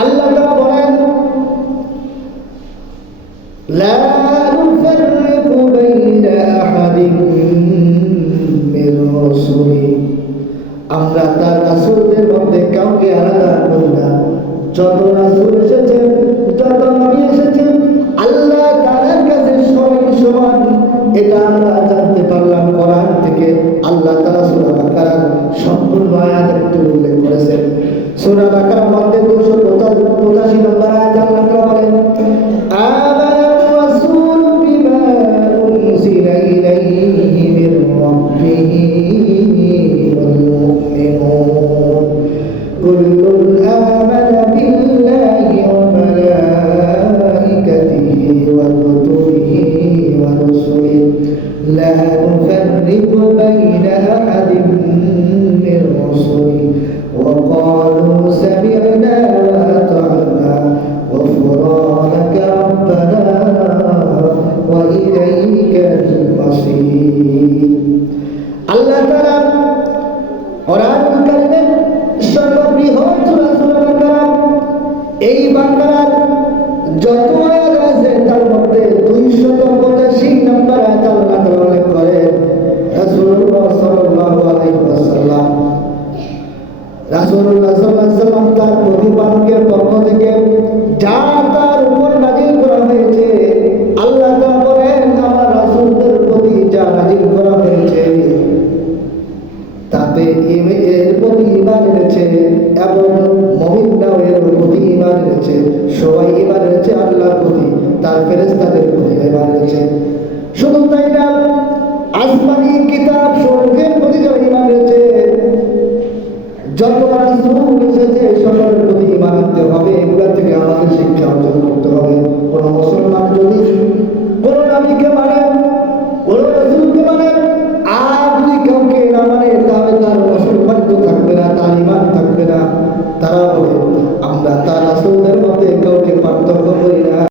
আল্লাহ তাআলা বলেন লা নুফাররিকু বাইনা আহাদিন মির রাসূলি, আমরা তার রাসূলদের মধ্যে কাউকে আলাদা করি না। যত রাসূল এসেছেন, যত নবী এসেছেন, আল্লাহ তাআলার কাছে সবাই সমান। এটা আমরা জানতে পারলাম কোরআন থেকে। আল্লাহ তাআলা সূরা বাকারার সম্পূর্ণ আয়াত একটু উল্লেখ করেছেন। সূরা বাকারার মধ্যে 285 নম্বর আয়াত আল্লাহ তাআলা বলেন আমানার রাসূলু বিমা উনজিলা ইলাইহি মির রাব্বিহি ওয়াল মুমিনুন কুল্লুন আমানা বিল্লাহি ওয়া মালাইকাতিহি ওয়া কুতুবিহি ওয়া রুসুলিহি লা নুফাররিকু বাইনা আহাদিন মির রাসূলিহি ওয়া ক্বালু সামি'না ওয়া আতা'না গফরানাকা রাব্বানা ওয়া ইলাইকাল মাসীর। আল্লাহ তাআলা কোরআনুল কারীমের সর্ববৃহৎ সূরা সূরা বাকারা, এই বাকারার যত আয়াত আছে তার মধ্যে 285 নম্বর আয়াত আল্লাহ তাআলা উল্লেখ করেন রাসূলুল্লাহ সাল্লাল্লাহু আলাইহি ওয়াসাল্লাম তার প্রতিপালকের পক্ষ থেকে যা তার উপর নাযিল করা হয়েছে, আল্লাহ তাআলা বলেন আমার রাসূলদের প্রতি যা নাযিল করা হয়েছে তাতে এর প্রতি ঈমান এনেছে এবং মুমিনরাও এর প্রতি ঈমান এনেছে। সবাই ঈমান এনেছে আল্লাহর প্রতি, তার ফেরেশতাদের প্রতি ঈমান এনেছে। শুধু তাই না, আসমানি কিতাব সমূহের প্রতি যারা ঈমান এনেছে, যত রাসূল এসেছে সকলের প্রতি ঈমান আনতে হবে। এগুলা থেকে আমাদের শিক্ষা অর্জন করতে হবে। কোন মুসলমান যদি কোন নবীকে মানে, কোন রাসূলকে মানে, আর যদি কাউকে না মানে, তাহলে তার মুসলমান তো থাকবে না, তার ঈমান থাকবে না। তারা বলে আমরা তার রাসূলদের মধ্যে